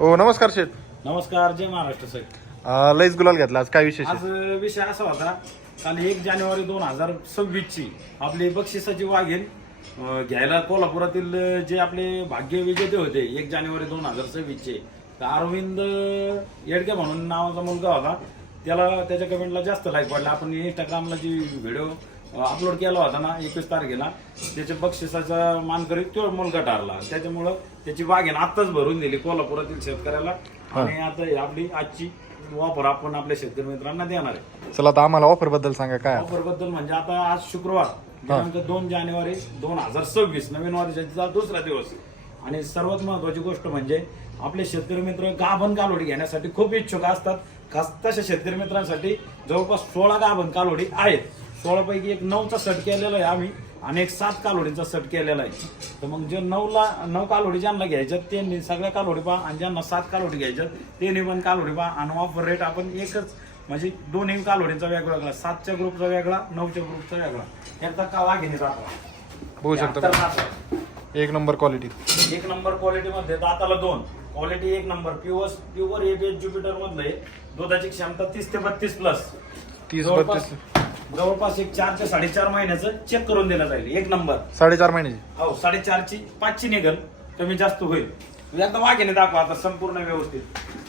हो नमस्कार शेठ. नमस्कार जय महाराष्ट्र साहेब अं, लईच गुलाल घेतला. आज काय विशेष आज आहे? अ, विषय असा होता काल एक जानेवारी दोन हजार सव्वीस ची आपली बक्षिसाची वाघेन अ, घ्यायला कोल्हापुरातील अ, जे आपले भाग्य विजेते होते एक जानेवारी दोन हजार सव्वीस चे तर अरविंद येडके म्हणून नावाचा मुलगा होता. त्याला त्याच्या कमेंटला जास्त लाईक पडला आपण इंस्टाग्रामला जी व्हिडिओ अपलोड केला होता ना एकवीस तारखेला. त्याच्या बक्षिसाचा मानकरी तो मुलगा ठरला. त्याच्यामुळं त्याची वाघेन आत्ताच भरून दिली कोल्हापुरातील शेतकऱ्याला. आणि आता ही आपली आजची वापर आपण आपल्या शेतकरी मित्रांना देणार आहे. चला आता आम्हाला ऑफरबद्दल सांगा काय? ऑफरबद्दल म्हणजे आता आज शुक्रवार. दिनांक दोन जानेवारी दोन हजार सव्वीस नवीन वर्षाचा दुसरा दिवस. आणि सर्वात महत्वाची गोष्ट म्हणजे आपले शेतकरी मित्र गाभण कालोडी घेण्यासाठी खूप इच्छुक असतात. खास तशा शेतकरी मित्रांसाठी जवळपास सोळा गाभण कालोडी आहेत. सोळा पैकी एक नऊचा सट केलेला आहे आम्ही आणि एक सात कालोडींचा सट केलेला आहे. तर मग जे नऊला नऊ कालोडी ज्यांना घ्यायच्यात त्यांनी सगळ्या कालोडी पहा आणि ज्यांना सात कालोडी घ्यायच्यात त्यांनी पण कालोडी पहा आणि ऑफर रेट आपण एकच म्हणजे दोन्ही कालोडींचा वेगळा वेगळा सातच्या ग्रुपचा वेगळा नऊच्या ग्रुपचा वेगळा. एकदा का दाखवा. बघू शकता. एक नंबर क्वालिटी एक नंबर क्वालिटी मध्ये दाताला दोन. क्वालिटी एक number. Pure pure ABS Jupiter मधले दुधाची क्षमता तीस ते बत्तीस प्लस तीस बत्तीस. जवळपास एक चार ते साडेचार महिन्याचं चेक करून दिलं जाईल. एक नंबर साडेचार महिन्याची. हो साडेचारची पाचची निघल. कमी जास्त होईल. एकदा वाघेने दाखवा आता संपूर्ण व्यवस्थित.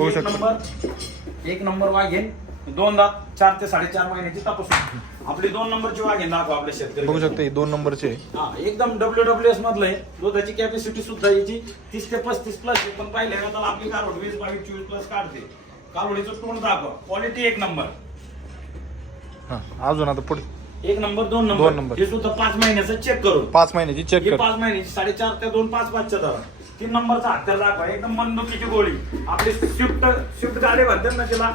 एक शकता. नंबर एक नंबर वाघेन दोन दात चार ते साडेचार महिन्याची तपासून. आपली दोन नंबरची वाघेन दाखवा आपल्या शेतकरी. बघू शकता ही दोन नंबरचे. हा एकदम डब्ल्यू डब्ल्यू एस मधलं आहे. दुधाची कॅपॅसिटी सुद्धा याची तीस ते पस्तीस प्लस पण पाहिलं का त्याला आपली कारोड वीस बावीस चोवीस प्लस काढते. कालोडीचं तोंड दाखवा. क्वालिटी एक नंबर हा अजून आता पुढे. एक नंबर दोन दोन नंबर. नंबर. हे सुद्धा पाच महिन्याचं चेक करून. पाच महिन्याची चेक हे कर. पाच महिन्याची साडेचार ते दोन पाच पाचच्या दरा तीन नंबरचा हत्यार दाखवा. एकदम बंदुकीची गोळी. आपली स्विफ्ट स्विफ्ट गाडी म्हणतात ना त्याला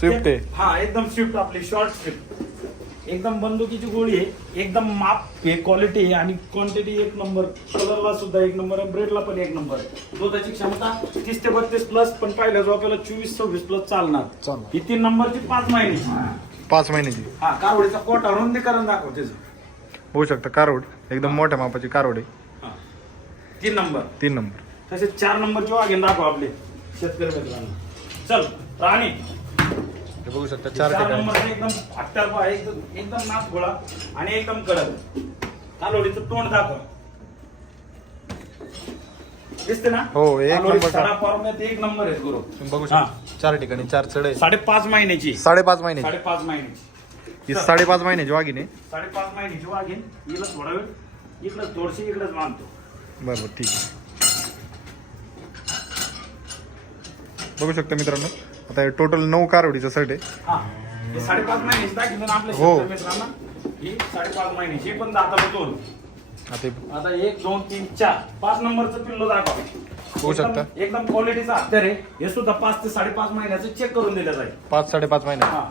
स्विफ्ट आहे. हा एकदम स्विफ्ट आपली शॉर्ट स्विफ्ट एकदम बंदुकीची गोळी आहे. एकदम माप आहे क्वालिटी आहे आणि क्वांटिटी एक नंबर. कलरला सुद्धा एक नंबर आहे ब्रेडला पण एक नंबर. आहे दुधाची क्षमता तीस ते बत्तीस प्लस पण पाहिलं जो आपल्याला चोवीस सव्वीस प्लस चालणार. चालणार. ही तीन नंबरची पाच महिन्याची. पाच महिन्याची. हा कारवडीचा कोटा रुंदीकरण दाखव त्याचं. बघू शकता कारवड. एकदम मोठ्या मापाची कारवड आहे. हा. तीन नंबर. तीन नंबर. तसेच चार नंबरची वाघेन दाखव आपले शेतकरी मित्रांना. चल राणी. हे बघू शकता चार चार ठिकाणी. नंबर एकदम हट्टर पहा, एकदम एकदम नाथ गोळा आणि एकदम कडक. कालोडीचं तोंड दाखव. दिसते ना? हो, एक नंबर. सडा एक नंबर आहे गुरु. तुम्ही बघू. शकता. चार ठिकाणी चार चढ. आहे साडेपाच महिन्याची. साडेपाच महिन्याची. साडेपाच महिन्याची. ही साडेपाच महिन्याची वाघिणी साडेपाच महिन्याची वाघेन हिला थोडा वेळ. इकडं थोडशी इकडंच मानतो. बरं बरं ठीक आहे. बघू शकता मित्रांनो आता टोटल नऊ कारवडीचं सेट आहे. हा. हे साडेपाच महिन्याची दाखवतो ना आपल्या हो. शेतकरी मित्रांना ही साडेपाच महिन्याची. ही पण दाताला दोन आता आता एक दोन तीन चार. पाच नंबरचं पिल्लो दाखवा. होऊ एकदम- शकता. एकदम क्वालिटीचा हत्यार आहे. हे सुद्धा पाच ते साडेपाच महिन्याचं चेक करून दिलं जाईल. पाच साडेपाच महिने. हा.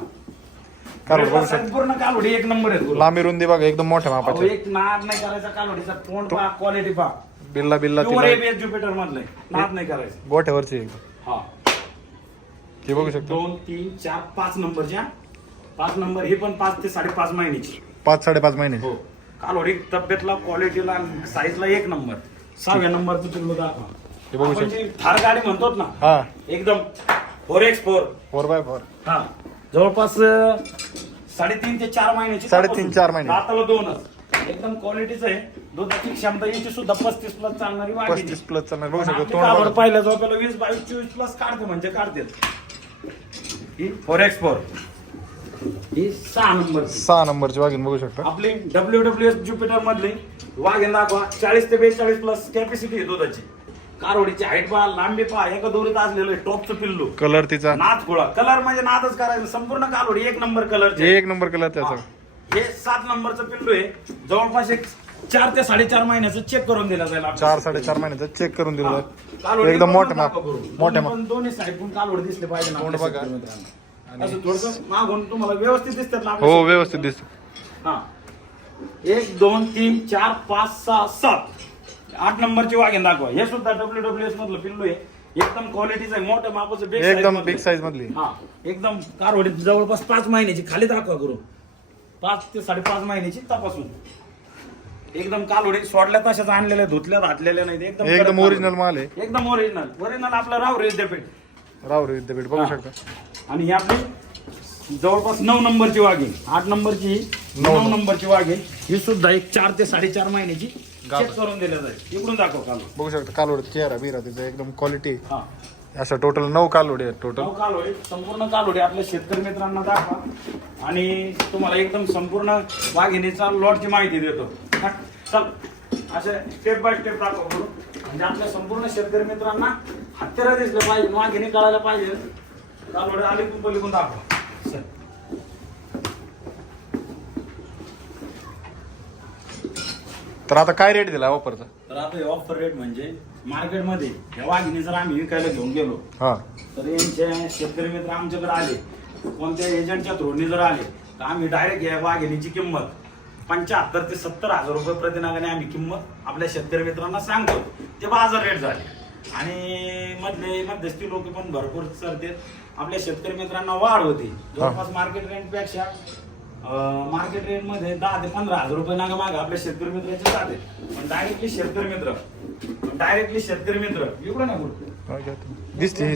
कारवड बघू साहेब शकता. पूर्ण कालोडी एक नंबर आहे. लांबी रुंदी बघा एकदम मोठ्या अहो, मापाची. एक नाद नाही करायचा कालोडीचा तोंड पहा क्वालिटी पहा. बिल्ला बिल्ला प्युअर तिला एबीएस ज्युपिटर मधलंय नाद नाही करायचं. गोठ्यावरची आहे. एकदम हा. हे बघू शकता. दोन तीन चार पाच नंबरच्या. पाच नंबर ही पण पाच ते साडेपाच महिन्याची. पाच साडेपाच महिन्याची. हो. कालोडी तब्येतला क्वालिटीला साईजला एक नंबर सहाव्या नंबरचं पिल्लो दाखवा. हे बघू आपण शकता. जी थार गाडी म्हणतो ना हा. एकदम four X four four by four हा. जवळपास अं, साडेतीन ते चार महिन्याची साडेतीन, तपासून. चार महिने. दाताला दोनच. एकदम क्वालिटीच आहे. दुधाची क्षमता याची सुद्धा पस्तीस प्लस चालणारी वाघिणी. पस्तीस प्लस चालणार. बघू शकता तोंड बघा. पाहिलं जो आपल्याला वीस बावीस चोवीस प्लस काढते म्हणजे काढते फोर एक्स फोर ही सहा नंबर सहा नंबरची वाघीण बघू शकता. आपली डब्ल्यू डब्ल्यू एस ज्युपिटर मधली वाघ दाखवा. चाळीस ते बेचाळीस प्लस कॅपॅसिटी आहे दुधाची. कारवडीची हाईट पहा लांबी पहा एका दोरीत असलेलं आहे टॉपचं पिल्लू. कलर तिचा. नाथ गोळा. कलर म्हणजे नादच करायचं. संपूर्ण कालोडी एक नंबर कलरचे एक नंबर कलर त्याचा. हे. सात नंबरचं पिल्लू आहे. जवळपास एक चार ते साडेचार महिन्याचं चेक करून दिला जाईल आपल्याला. चार साडेचार महिन्याचा चेक करून दिलं. कालोडी एकदम मोठ्या माप. मोठ्या दोन्ही माप. पण दोन्ही साईड पण कालोड दिसले पाहिजे ना. तोंड आपल्या बघा. शेतकरी मित्रांनो. असं थोडस मागून तुम्हाला व्यवस्थित दिसतात ना आपल्या हो व्यवस्थित दिसतो. हा. एक दोन तीन चार पाच सहा सात. आठ नंबरची वाघेन दाखवा. हे सुद्धा डब्ल्यू डब्ल्यू एस मधलं पिल्लू आहे. एकदम क्वालिटीचं आहे. मोठ्या मापाचं big size एकदम मधलं. बिग साईज मधली. हा. एकदम कारवडी जवळपास पाच महिन्याची. खाली दाखवा करून. पाच ते साडेपाच महिन्याची तपासून. एकदम कालोडी सोडल्या तशाच आणलेल्या धुतल्या घातलेल्या नाही एकदम एकदम ओरिजिनल. माल आहे. एकदम ओरिजिनल ओरिजिनल आपलं राव विद्यापीठ राहुरी विद्यापीठ बघू. शकता. आणि ही आपली जवळपास नऊ नंबरची वाघी आठ नंबरची ही नऊ नऊ नंबरची वाघी ही सुद्धा एक चार ते साडेचार महिन्याची चेक करून दिल्या जाईल. इकडून दाखव कालो. बघू शकता कालोड चेहरा बिरा तिचा एकदम क्वालिटी हा. असं टोटल नऊ कालोडी आहेत टोटल नऊ कालोडी संपूर्ण कालोडी आपल्या शेतकरी मित्रांना दाखवा. आणि तुम्हाला एकदम संपूर्ण वाघिणीचा लॉटची माहिती देतो. हा, चल. असे स्टेप बाय स्टेप दाखव करू म्हणजे आपल्या संपूर्ण शेतकरी मित्रांना हत्यारा दिसलं पाहिजे वाघिणी कळायला पाहिजे. कालोडी आली पण पलीकडून दाखवा. तर आता काय रेट दिला ऑफरचा तर आता हे ऑफर रेट म्हणजे मार्केटमध्ये या वाघिणी जर आम्ही विकायला घेऊन गेलो हा. तर यांचे शेतकरी मित्र आमच्याकडे आले. कोणत्या एजंटच्या थ्रोनी जर आले तर आम्ही डायरेक्ट या वाघिणीची किंमत पंच्याहत्तर ते सत्तर हजार रुपये प्रतिनागाने आम्ही किंमत आपल्या शेतकरी मित्रांना सांगतो. ते बाजार रेट झाले. आणि मधले मध्यस्थी लोक पण भरपूर सरते आपल्या शेतकरी मित्रांना वाढ होती. जवळपास मार्केट रेटपेक्षा मार्केट रेटमध्ये दहा ते पंधरा हजार रुपये नागा मागा आपल्या शेतकरी मित्राचे जाते. पण डायरेक्टली शेतकरी मित्र. डायरेक्टली शेतकरी मित्र. इकडं ना कुठं. दिसते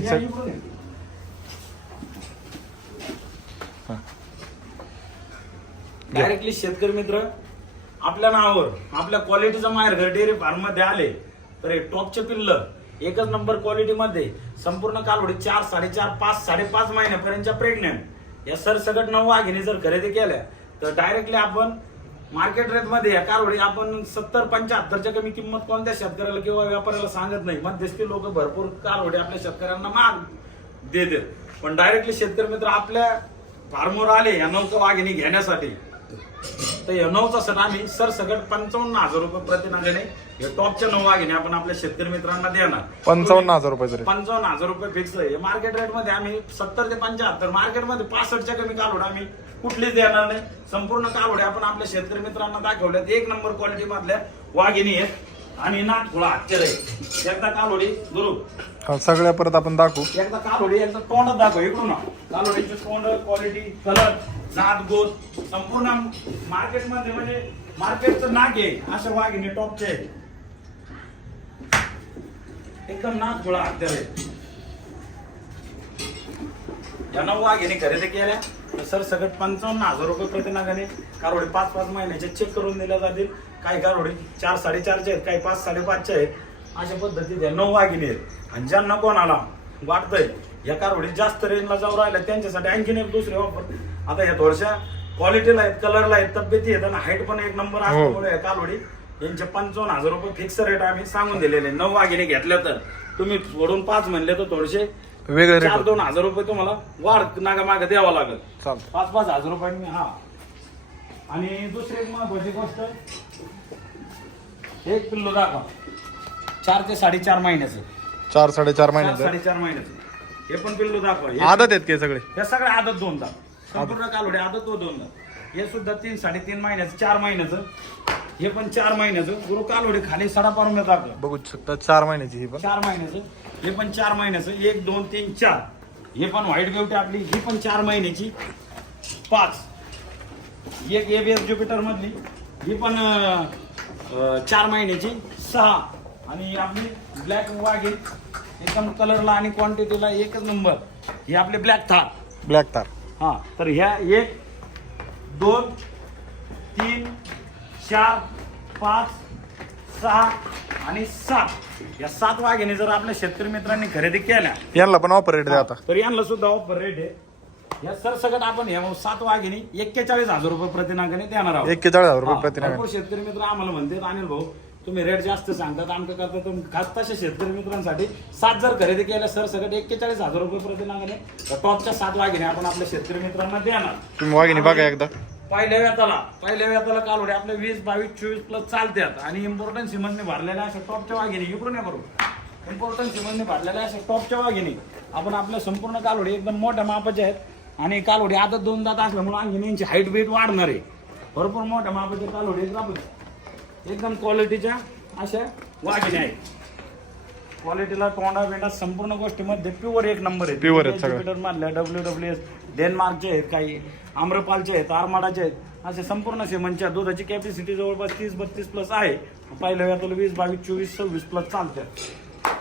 डायरेक्टली शेतकरी मित्र आपल्या नावावर आपल्या क्वालिटीचा माहेर घर डेअरी फार्ममध्ये आले तर हे टॉपचे पिल्ल एकच नंबर क्वालिटीमध्ये संपूर्ण कालवडी चार साडेचार पाच साडेपाच महिन्यापर्यंतच्या प्रेग्नेंट या सरसगट नऊ वाघिणी जर खरेदी केल्या तर डायरेक्टली आपण मार्केट रेटमध्ये या कालवडी आपण सत्तर पंच्याहत्तरच्या कमी किंमत कोणत्या शेतकऱ्याला किंवा व्यापाऱ्याला सांगत नाही. मध्यस्थी लोक भरपूर कालवडी आपल्या शेतकऱ्यांना माग देतील. पण डायरेक्टली शेतकरी मित्र आपल्या फार्मवर आले या नौका वाघिणी घेण्यासाठी. तर या नऊचा सट आम्ही सरसगट पंचावन्न हजार रुपये प्रतिनागाने या टॉपच्या नऊ वाघिणी आपण आपल्या शेतकरी मित्रांना देणार. पंचावन्न हजार रुपये पंचावन्न हजार रुपये फिक्स आहे. मार्केट रेटमध्ये आम्ही सत्तर ते पंच्याहत्तर मार्केटमध्ये पासष्टच्या कमी कालोड आम्ही कुठलीच देणार नाही. संपूर्ण कालोडे आपण आपल्या शेतकरी मित्रांना दाखवल्यात. एक नंबर क्वालिटी मधल्या वाघिणी आहेत. आणि नागपुळा हत्यार आहे एकदा कालोडी गुरु. हा, सगळ्या परत आपण दाखवू. एकदा कालोडी एकदा तोंड दाखव इकडून. कालोडीचे तोंड क्वालिटी कलर जात गोत. संपूर्ण मार्केटमध्ये म्हणजे मार्केटचं नाक आहे अशा वाघिणी टॉपचे आहेत. एकदम नाक गोळा हत्यार आहे या नऊ वाघिणी खरेदी केल्या. तर सर सगळं पंचावन्न हजार रुपये प्रतिनागाने कारोडे पाच पाच महिन्याचे चेक करून दिल्या जातील. काही कारोडे चार साडेचारचे आहेत काही पाच साडेपाचचे आहेत. अशा पद्धतीत या नऊ वाघिणी आहेत. आणि ज्यांना कोणाला वाटतंय या कारोडीत जास्त रेंजला जाऊ राहिल्या त्यांच्यासाठी आणखीन एक दुसरी ऑफर आता या थोडशा क्वालिटीला आहेत कलरला आहेत तब्येती आहेत आणि हाईट पण एक नंबर असल्यामुळे या कालोडी यांचे पंचावन्न हजार रुपये फिक्स रेट आम्ही सांगून दिलेले. नऊ वाघिणी घेतल्या तर. तुम्ही सोडून पाच म्हणले तर थोडेसे वेगळे चार दोन हजार रुपये तुम्हाला वाढ नागा मागे द्यावा लागेल. चालतं. पाच पाच हजार रुपयांनी हा. आणि दुसरी एक महत्वाची गोष्ट एक किलो दाखवा. चार ते साडेचार महिन्याचं. चार साडेचार चार महिन्याचं. साडेचार महिन्याचं. हे पण पिल्लू दाखवा. हे- आदत आहेत के सगळे? हे सगळे आदत दोन दात संपूर्ण कालोडे आदत तो दोन दात हे सुद्धा तीन साडेतीन महिन्याचं चार महिन्याचं. हे पण चार महिन्याचं. गुरु कालोडे खाली सडा पारून दाखवा बघू शकता चार महिन्याची ही पण. चार महिन्याचं. हे पण चार महिन्याचं. एक दोन तीन चार. हे पण व्हाईट ब्युटी आपली. ही पण चार महिन्याची. पाच. एक एबीएस ज्युपिटर मधली. ही पण चार महिन्याची. सहा. आणि आपली ब्लॅक वाघे एकदम कलरला आणि क्वांटिटीला एकच नंबर ही आपली ब्लॅक थार ब्लॅक तार हा तर ह्या एक दोन तीन चार पाच सहा आणि सात. या सात वाघिणी जर आपल्या शेतकरी मित्रांनी खरेदी केल्या यांना पण ऑफर रेट द्या आता. तर यांना सुद्धा ऑफर रेट आहे. या सरसकट आपण या सात वाघिणी एक्केचाळीस हजार रुपये प्रतिनागाने देणार आहोत. एक्केचाळीस हजार रुपये प्रतिनग शेतकरी मित्र आम्हाला म्हणतात अनिल भाऊ तुम्ही रेट जास्त सांगतात आमचं करता तुम्ही खास तशा शेतकरी मित्रांसाठी सात जर खरेदी केल्या सर सगळं एक्केचाळीस हजार रुपये प्रतिनागाने या टॉपच्या सात वाघिणी आपण आपल्या शेतकरी मित्रांना देणार. तुम्ही वाघिणी बघा एकदा. पहिल्या व्याताला पहिल्या व्याताला कालोडे आपले वीस बावीस चोवीस प्लस चालतात आणि इम्पॉर्टंट सिमेंटने भरलेल्या अशा टॉपच्या वाघिणी इकडून नाही करू इम्पॉर्टंट सिमेंटने भरलेल्या अशा टॉपच्या वाघिणी. आपण आपल्या संपूर्ण कालोडी एकदम मोठ्या मापाच्या आहेत. आणि कालोडी आता दोन दात असल्यामुळे आणखी यांची हाईट बीट वाढणार आहे. भरपूर मोठ्या मापाच्या कालोडी आहेत आपण एकदम क्वालिटीच्या अशा वाघिणी आहेत. क्वालिटीला तोंडा बेंडा संपूर्ण गोष्टीमध्ये प्युअर एक नंबर आहे Pure आहेत सगळं. ज्युपिटर मधल्या डब्ल्यू डब्ल्यू एस डेन्मार्कचे आहेत काही आम्रपालचे आहेत आरमाडाचे आहेत. असे संपूर्ण सिमनच्या दुधाची कॅपॅसिटी जवळपास तीस बत्तीस प्लस आहे. पहिल्या वेळा वीस बावीस चोवीस सव्वीस प्लस चालतं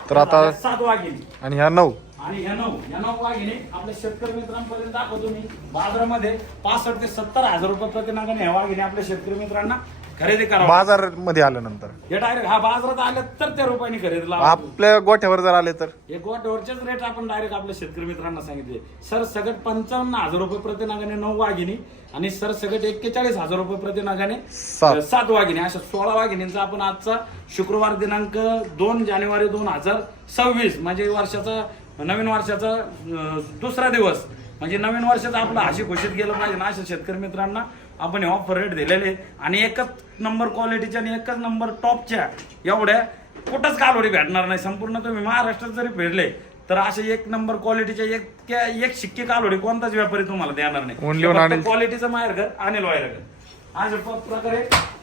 तर आता सात वाघिणी. आणि ह्या नऊ. आणि ह्या नऊ या नऊ वाघिणी आपल्या शेतकरी मित्रांपर्यंत दाखवतो मी. बाजारामध्ये पासष्ट ते सत्तर हजार रुपये प्रतिनागाने ह्या वाघिणी आपल्या शेतकरी मित्रांना खरेदी करा बाजारमध्ये आल्यानंतर. हे डायरेक्ट हा बाजारात आले तर त्या रुपयाने खरेदी आपल्या गोठ्यावर जर आले तर. एक गोट्यावरचेच रेट आपण डायरेक्ट आपल्या शेतकरी मित्रांना सांगितले. सर सगट पंचावन्न हजार रुपये प्रतिनागाने नऊ वाघिणी आणि सर सगट एक्केचाळीस हजार रुपये प्रतिनागाने सात. सात वाघिणी. अशा सोळा वाघिणींचा आपण आजचा शुक्रवार दिनांक दोन जानेवारी दोन हजार सव्वीस म्हणजे वर्षाचा नवीन वर्षाचा अ, दुसरा दिवस. म्हणजे नवीन वर्षाचं आपलं हाशी घोषित गेलं पाहिजे ना अशा शेतकरी मित्रांना आपण हे ऑफर रेट दिलेले आहेत. आणि एकच नंबर क्वालिटीच्या आणि एकच नंबर टॉपच्या. एवढ्या कुठंच कालोडी भेटणार नाही. संपूर्ण तुम्ही महाराष्ट्रात जरी फिरले तर असे एक नंबर क्वालिटीच्या एक एक शिक्के कालोडी कोणताच व्यापारी तुम्हाला देणार नाही. क्वालिटीचं माहेर घर अनिल वायरगर अशा प- प्रकारे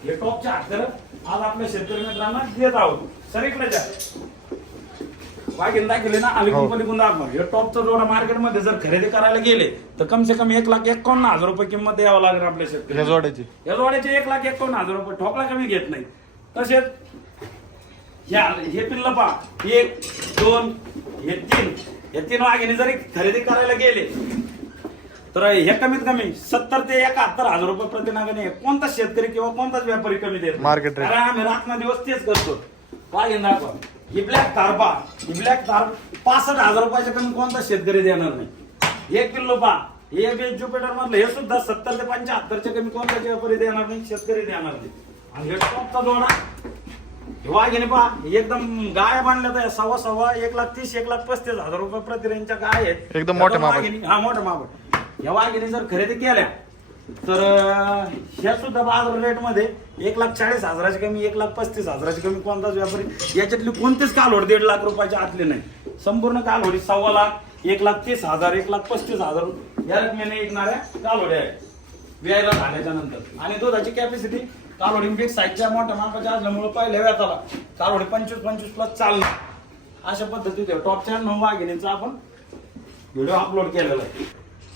हे टॉपच्या हातर आज आपल्या शेतकरी मित्रांना देत आहोत. जा. वाघीन दाखवले ना आली हो. कंपनी गुंदा हे टॉपचा जोडा मार्केटमध्ये जर खरेदी करायला गेले तर कम से कम एक लाख एकावन्न हजार रुपये किंमत द्यावं लागेल आपल्या शेतकरी जोड्याची. या जोड्याचे एक लाख एकावन्न हजार रुपये. ठोकला कमी घेत नाही. तसेच या हे पिल्ल पा एक दोन हे तीन. हे तीन वाघिणी जरी खरेदी करायला गेले तर हे कमीत कमी सत्तर ते एकाहत्तर हजार रुपये प्रतिनागाने कोणता शेतकरी किंवा कोणताच व्यापारी कमी देत नाही. कारण आम्ही रात्र दिवस तेच करतो. वाघिण दाखवा. ही ब्लॅक तार पा ही ब्लॅक तार पासष्ट हजार रुपयाच्या कमी कोणता शेतकरी देणार नाही. एक किलो पा. हे बी ज्युपिटर मधलं हे सुद्धा सत्तर ते पंच्याहत्तरच्या कमी कोणताच व्यापारी देणार नाही शेतकरी देणार नाही. आणि हे टॉपचा जोडा. वाघिणी पहा एकदम गाय बांधल्या तर सव्वा सव्वा एक लाख तीस एक लाख पस्तीस हजार रुपये प्रति रेंजच्या गाय आहेत. एकदम मोठ्या हा मोठ्या मापट या वाघिणी जर खरेदी केल्या तर ह्या सुद्धा बाजार रेटमध्ये एक लाख चाळीस हजाराची कमी एक लाख पस्तीस हजाराची कमी कोणताच व्यापारी? याच्यातली कोणतीच कालवड दीड लाख रुपयाच्या आतली नाही. संपूर्ण कालवडी सव्वा लाख एक लाख तीस हजार एक लाख पस्तीस हजार या रकमेने विकणाऱ्या कालवड्या आहेत. व्यायला झाल्याच्यानंतर. आणि दुधाची कॅपॅसिटी कालवडी बिग साईजच्या मोठ्या मापाच्या असल्यामुळे पहिल्या व्याताला कालवडी पंचवीस पंचवीस प्लस चालणार. अशा पद्धतीत टॉपच्या नऊ वाघिणींचा आपण व्हिडिओ अपलोड केलेला आहे.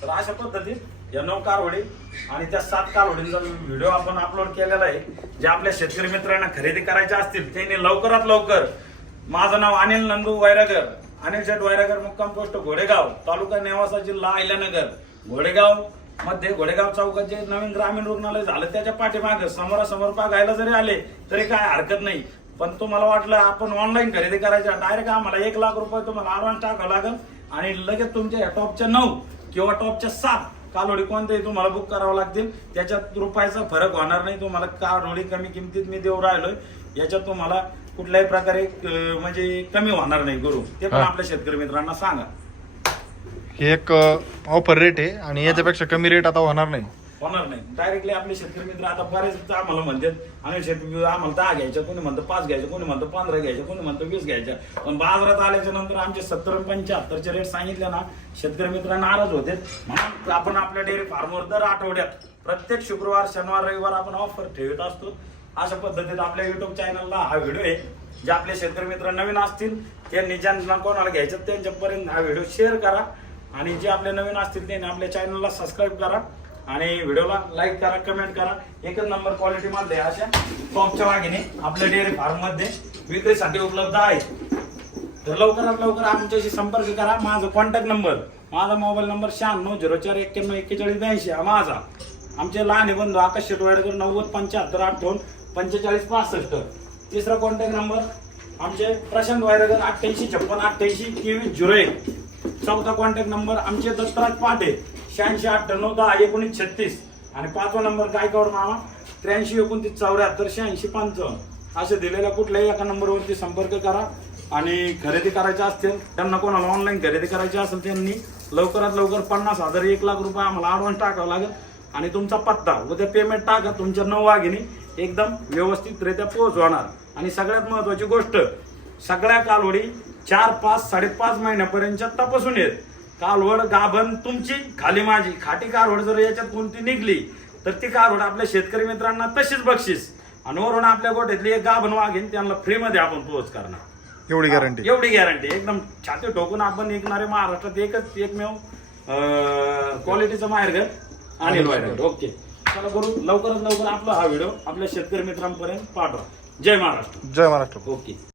तर अशा पद्धतीत या नऊ कारवडी आणि त्या सात कारवडींचा व्हिडिओ आपण अपलोड केलेला आहे. जे आपल्या शेतकरी मित्रांना खरेदी करायच्या असतील त्यांनी लवकरात लवकर माझं नाव अनिल नंदू वैरागर अनिल शेठ वैरागर मुक्काम पोस्ट घोडेगाव तालुका नेवासा जिल्हा आयल्यानगर घोडेगावमध्ये घोडेगाव चौकात जे नवीन ग्रामीण रुग्णालय झालं त्याच्या पाठीमागे समोरासमोर पाहायला जरी आले तरी काय हरकत नाही. पण तुम्हाला वाटलं आपण ऑनलाईन खरेदी करायच्या डायरेक्ट आम्हाला एक लाख रुपये तुम्हाला ऍडव्हान्स टाकावं लागेल. आणि लगेच तुमच्या टॉपच्या नऊ किंवा टॉपच्या सात कालोडी कोणतेही तुम्हाला बुक करावं लागतील. त्याच्यात रुपयाचा फरक होणार नाही. तुम्हाला कालोडी कमी किमतीत मी देऊ राहिलोय. याच्यात तुम्हाला कुठल्याही प्रकारे म्हणजे कमी होणार नाही गुरु. ते पण. आपल्या शेतकरी मित्रांना सांगा. हे एक ऑफर रेट आहे आणि याच्यापेक्षा कमी रेट आता होणार नाही. होणार नाही. डायरेक्टली आपले शेतकरी मित्र आता बरेच आम्हाला म्हणतात आणि शेतकरी आम्हाला दहा घ्यायच्या कोणी म्हणतं पाच घ्यायचं कोणी म्हणतं पंधरा घ्यायचं कोणी म्हणतं वीस घ्यायच्या. पण बाजारात आल्याच्यानंतर आमचे सत्तर पंच्याहत्तरचे रेट सांगितले ना शेतकरी मित्र नाराज होते. म्हणून आपण आपल्या डेअरी फार्मवर दर आठवड्यात प्रत्येक शुक्रवार शनिवार रविवार आपण ऑफर ठेवत असतो. अशा पद्धतीत आपल्या युट्यूब चॅनलला हा व्हिडिओ आहे. जे आपले शेतकरी मित्र नवीन असतील त्यांनी ज्यांना कोणाला घ्यायचं त्यांच्यापर्यंत हा व्हिडिओ शेअर करा. आणि जे आपले नवीन असतील त्यांनी आपल्या चॅनलला सबस्क्राईब करा. आणि व्हिडिओला लाईक करा कमेंट करा. एकच नंबर क्वालिटी मध्ये अशा टॉपच्या वाघिणी आपल्या डेअरी फार्ममध्ये विक्रीसाठी उपलब्ध आहेत. तर लवकरात लवकर आमच्याशी संपर्क करा. माझा कॉन्टॅक्ट नंबर माझा मोबाईल नंबर शहाण्णव झिरो चार एक्क्याण्णव एक्केचाळीस ब्याऐंशी हा माझा. आमचे लहान बंधू आकाश शेटवाडेकर नव्वद पंच्याहत्तर अठ्ठावन्न पंचेचाळीस पासष्ट. तिसरा कॉन्टॅक्ट नंबर आमचे प्रशांत वायरेकर अठ्ठ्याऐंशी छप्पन अठ्ठ्याऐंशी तेवीस झिरो एक. चौथा कॉन्टॅक्ट नंबर आमचे दत्तराज पाटे शहाऐंशी अठ्ठ्याण्णव दहा एकोणीस छत्तीस. आणि पाचवा नंबर काय कवर मामा? त्र्याऐंशी एकोणतीस चौऱ्याहत्तर शहाऐंशी पंचावन्न. असे दिलेल्या कुठल्याही एका नंबरवरती संपर्क करा. आणि खरेदी करायच्या असतील त्यांना कोणाला ऑनलाईन खरेदी करायची असेल त्यांनी लवकरात लवकर पन्नास हजार एक लाख रुपये आम्हाला ॲडव्हान्स टाकावं लागेल. आणि तुमचा पत्ता उद्या पेमेंट टाका तुमच्या नऊ वाघिणी एकदम व्यवस्थितरित्या पोहोचवणार. आणि सगळ्यात महत्वाची गोष्ट सगळ्या कालवडी चार पाच साडेपाच महिन्यापर्यंत तपासून येत. कालवड गाभण तुमची खाली माझी. खाटी कारवड जर याच्यात कोणती निघली तर ती कारवड आपल्या शेतकरी मित्रांना तशीच बक्षीस. आणि वरून आपल्या गोठ्यातली एक गाभण वाघीन त्यांना फ्रीमध्ये आपण पोहोच करणार. एवढी गॅरंटी एवढी गॅरंटी एकदम छाती ठोकून आपण विकणारे महाराष्ट्रात एकच एकमेव क्वालिटीचं माहेर घर अनिल वायरगड ओके चला करू. लवकरात लवकर आपला हा व्हिडिओ आपल्या शेतकरी मित्रांपर्यंत पाठवा. जय महाराष्ट्र. जय महाराष्ट्र. ओके